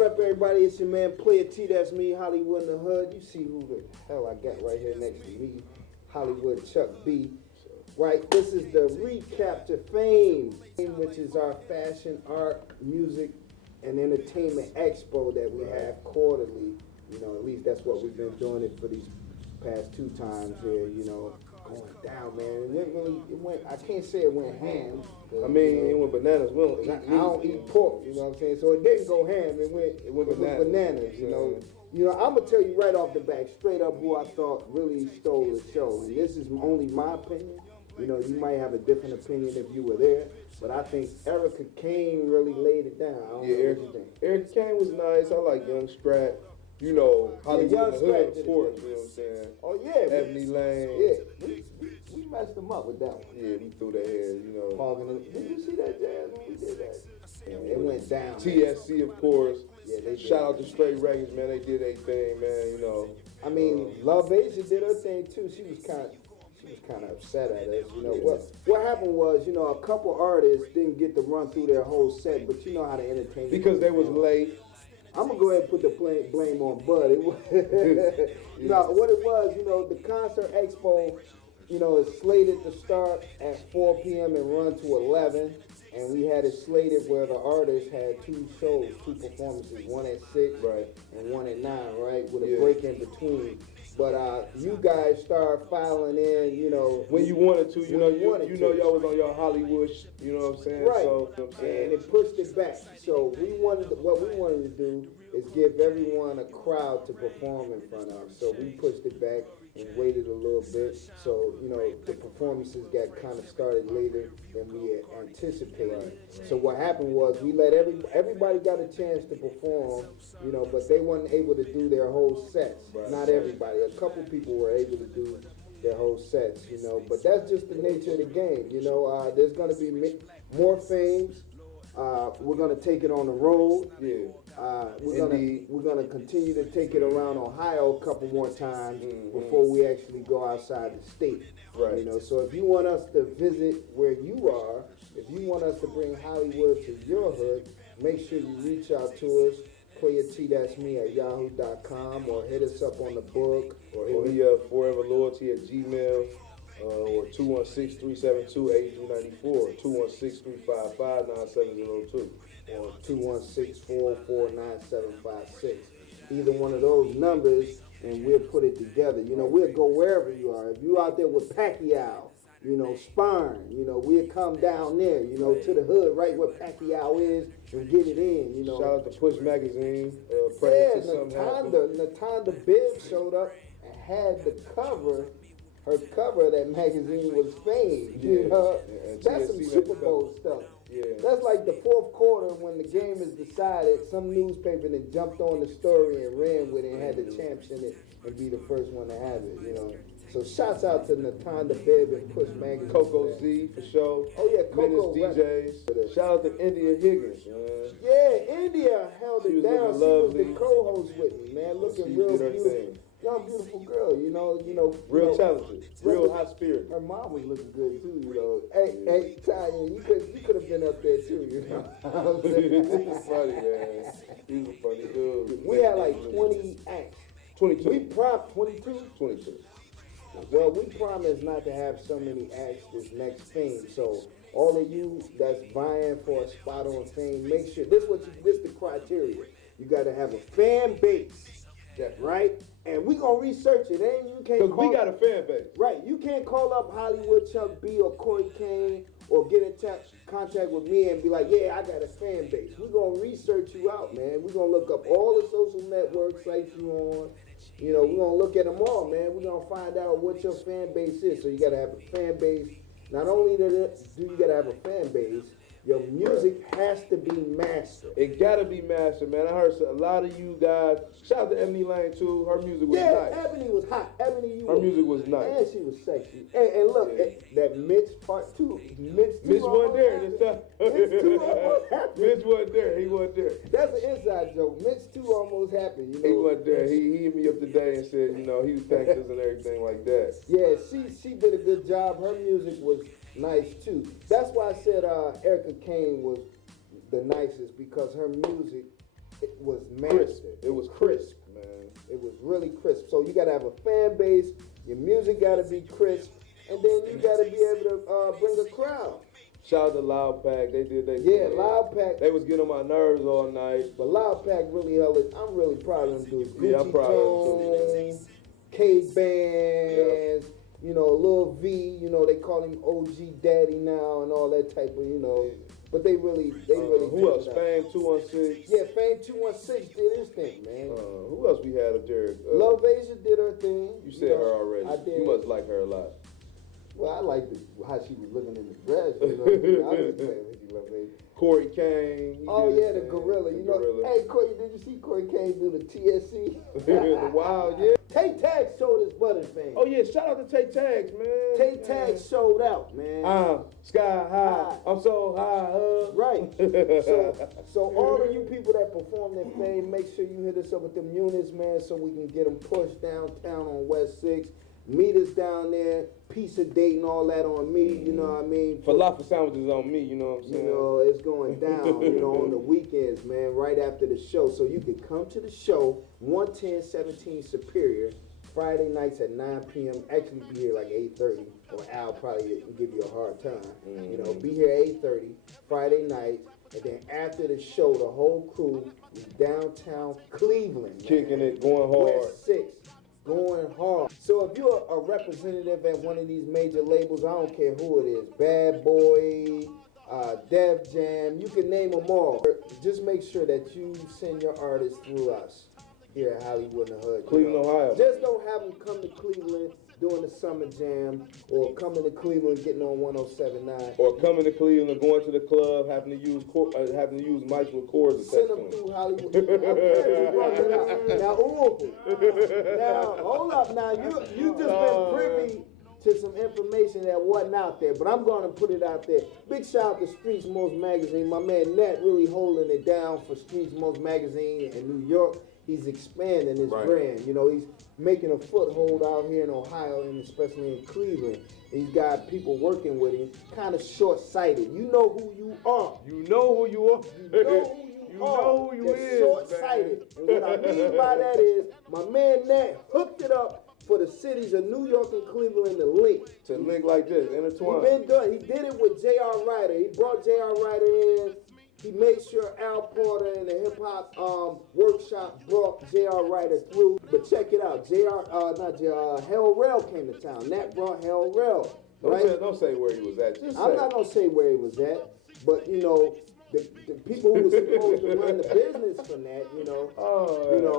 What up, everybody? It's your man Playa T. That's me, Hollywood in the Hood. You see who the hell I got right here next to me, Hollywood Chuck B. Right, this is the recap to Fame, which is our fashion, art, music, and entertainment expo that we have quarterly. You know, at least that's what we've been doing it for these past 2 times here. You know, going down, man. It went. I can't say it went ham. I mean, it went bananas. We don't eat I don't eat pork. You know what I'm saying? So it didn't go ham. It went bananas. You know. I'm gonna tell you right off the back, straight up, who I thought really stole the show, and this is only my opinion. You know, you might have a different opinion if you were there, but I think Erica Kane really laid it down. Erica Kane was nice. I like Young Strat. You know, Hollywood in the Hood, of course. You know what I'm saying? Oh yeah, Ebony Lane. Yeah, we messed them up with that one. Yeah, we threw their head. You know. Did you see that, Jazz? We did that. Yeah, it went down. TSC, of course. Yeah, they shout out to Straight Records, man. They did their thing, man. You know. I mean, Love Asia did her thing too. She was kind of upset at us, you know. What happened was, you know, a couple artists didn't get to run through their whole set, but you know how the entertainment because they was late. I'm gonna go ahead and put the blame on Bud. It was, you know what it was. You know, the concert expo, you know, is slated to start at 4 p.m. and run to 11. And we had it slated where the artists had 2 shows, 2 performances, one at 6, right, and one at 9, right, with a break in between. But you guys start filing in, you know, when you wanted to, you know y'all was on your Hollywood, you know what I'm saying? Right. So, you know what I'm saying? And it pushed it back. So what we wanted to do is give everyone a crowd to perform in front of. So we pushed it back and waited a little bit. So, you know, the performances got kind of started later than we had anticipated. Right. So what happened was we let everybody got a chance to perform, you know, but they weren't able to do their whole sets. Right. Not everybody. A couple people were able to do their whole sets, you know, but that's just the nature of the game, you know. There's going to be more Fames. We're going to take it on the road. Yeah. We're gonna continue to take it around Ohio a couple more times before we actually go outside the state. Right. You know, so if you want us to visit where you are, if you want us to bring Hollywood to your hood, make sure you reach out to us. PlayaT, that's me, at yahoo.com, or hit us up on the book, or hit me up foreverloyalty at Gmail, or 216-372-8394, or 216-355-9702, or 216-449-756. Either one of those numbers, and we'll put it together. You know, we'll go wherever you are. If you out there with Pacquiao, you know, sparring, you know, we'll come down there, you know, to the hood, right where Pacquiao is, and get it in, you know. Shout out to Push Magazine. Natanda Bibb showed up and had the cover. Her cover of that magazine was Fame, you know. Yeah, that's some Super Bowl stuff. Yeah. That's like the 4th quarter when the game is decided, some newspaper then jumped on the story and ran with it and had the champs in it and be the first one to have it, you know. So shouts out to Natanda Bibb and Push Magazine. Coco Z for sure. Oh yeah, Coco DJs. Shout out to India Higgins, man. Yeah, India held it down. She was the co-host with me, man, looking real beautiful. Young, beautiful girl, you know. Real talented, real high spirit. Her mom was looking good too, you know. Hey, Tanya, you could have been up there too, you know. He was funny, man. He was a funny dude. We had like 20 acts. 22. We promised 22. 22. Well, we promised not to have so many acts this next Fame. So all of you that's vying for a spot on Fame, make sure this the criteria. You got to have a fan base, right? And we gonna research it. And you can't. Because we got a fan base, right? You can't call up Hollywood Chuck B or Corey Kane or get in contact with me and be like, yeah, I got a fan base. We gonna research you out, man. We gonna look up all the social network sites you on. You know, we're going to look at them all, man. We're going to find out what your fan base is. So you got to have a fan base. Not only do you got to have a fan base, your music has to be mastered. It got to be mastered, man. I heard a lot of you guys. Shout out to Ebony Lane, too. Her music was nice. Yeah, Ebony was hot. Her music was nice. And she was sexy. And look, that Mitch part 2. Mitch wasn't there this time. Mitch 2 almost happened. Mitch wasn't there. He wasn't there. That's an inside joke. Mitch 2 almost happened. You know? He wasn't there. He hit me up today and said, you know, he was thanking us and everything like that. Yeah, she did a good job. Her music was nice too. That's why I said Erica Kane was the nicest, because her music, was mastered. It was crisp, man. It was really crisp. So you gotta have a fan base. Your music gotta be crisp, and then you gotta be able to bring a crowd. Shout out to Loud Pack. They did that. Yeah, Loud Pack. They was getting on my nerves all night. But Loud Pack really held it. I'm really proud of them dudes. Yeah, I'm proud of them too. K-Bands, you know, Lil V, you know, they call him OG Daddy now and all that type of, you know. But they really who else? Fame 216. Yeah, Fame 216 did his thing, man. Who else we had up there? Love Asia did her thing. You said her already. I did. You must like her a lot. Well, I liked how she was looking in the dress. You know, I was playing with Love Asia. Corey Kane. Oh yeah, the gorilla. You know, hey Corey, did you see Corey Kane do the TSC? The wild, yeah. Tay Tag showed his butt in fame. Oh yeah, shout out to Tay Tags, man. Tay Tag showed out, man. Sky high. I'm so high, Right. So all of you people that performed in fame, make sure you hit us up with them units, man, so we can get them pushed downtown on West 6. Meet us down there, piece of date and all that on me, you know what I mean? Falafel sandwiches on me, you know what I'm saying? You know, it's going down, you know, on the weekends, man, right after the show. So you can come to the show, 110 17 Superior, Friday nights at 9 p.m. Actually be here like 8:30, or Al probably give you a hard time. You know, be here at 8:30, Friday night, and then after the show, the whole crew is downtown Cleveland, man. Kicking it, going hard. West 6. Going hard. So if you're a representative at one of these major labels, I don't care who it is, Bad Boy, Def Jam, you can name them all. Just make sure that you send your artists through us here at Hollywood in the Hood. Cleveland, Ohio. Just don't have them come to Cleveland doing the summer jam, or coming to Cleveland getting on 107.9. Or coming to Cleveland, going to the club, having to use mics with cords. Send them through Hollywood. Now, hold up. Now, you just been privy to some information that wasn't out there, but I'm going to put it out there. Big shout out to Streets Most Magazine. My man Nat really holding it down for Streets Most Magazine in New York. He's expanding his brand. You know, he's making a foothold out here in Ohio and especially in Cleveland. He's got people working with him, kind of short-sighted. You know who you are. You know who you are. You know who you know who you You're is. Short-sighted. And what I mean by that is, my man Nat hooked it up for the cities of New York and Cleveland to link. To link like this, intertwine. He did it with J.R. Ryder. He brought J.R. Ryder in. He made sure Al Porter and the hip hop workshop brought J.R. Ryder through. But check it out, Hell Rell came to town. Nat brought Hell Rell. Right? Don't say where he was at. I'm not gonna say where he was at, but you know, the people who were supposed to run the business for Nat, you know,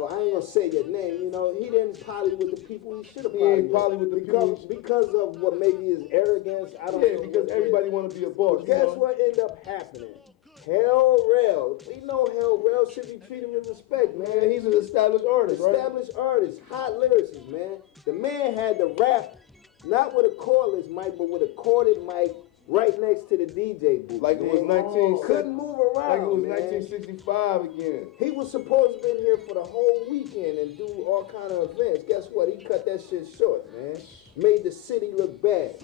I ain't gonna say your name. You know, he didn't poly with the people he should have poly with the people because of what maybe his arrogance. I don't know. Because everybody want to be a boss. But guess what ended up happening? Hell Rell. We know Hell Rell should be treated with respect, man. He's an established artist, Established artist, hot lyricist, man. The man had to rap, not with a cordless mic, but with a corded mic right next to the DJ booth. Like it was 1960. Couldn't move around. Like it was man. 1965 again. He was supposed to be here for the whole weekend and do all kind of events. Guess what? He cut that shit short, man. Made the city look bad.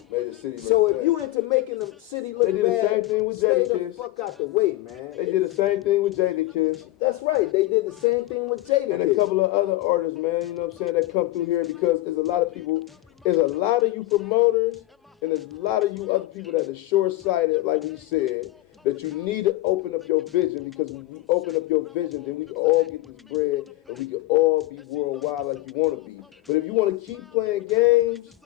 So if you into making the city look bad, they did the same thing with stay Jadakiss. the fuck out the way, man. They did the same thing with Jadakiss. That's right. They did the same thing with Jadakiss. And a couple of other artists, man, you know what I'm saying, that come through here because there's a lot of people, there's a lot of you promoters and there's a lot of you other people that are short-sighted, like we said, that you need to open up your vision, because when you open up your vision, then we can all get this bread and we can all be worldwide like you want to be. But if you want to keep playing games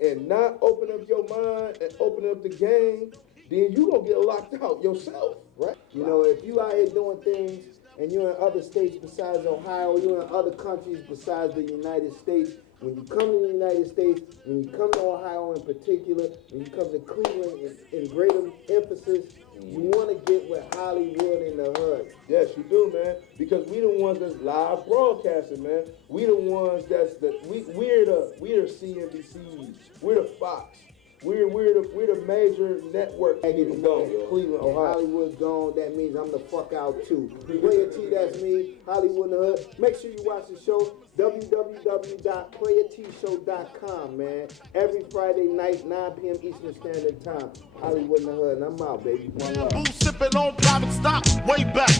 and not open up your mind and open up the game, then you gonna get locked out yourself, right? You know, if you out here doing things and you're in other states besides Ohio, you're in other countries besides the United States, when you come to the United States, when you come to Ohio in particular, when you come to Cleveland in greater emphasis, you want to get with Hollywood in the hood. Yes, you do, man. Because we the ones that's live broadcasting, man. We the ones we're the CNBCs. We're the Fox. We're the major network. Cleveland, Ohio. Hollywood's gone. That means I'm the fuck out too. Playa T, that's me. Hollywood in the hood. Make sure you watch the show. www.playatshow.com, man. Every Friday night, 9 p.m. Eastern Standard Time. Hollywood in the hood. And I'm out, baby. One love. Sipping on private stock way back.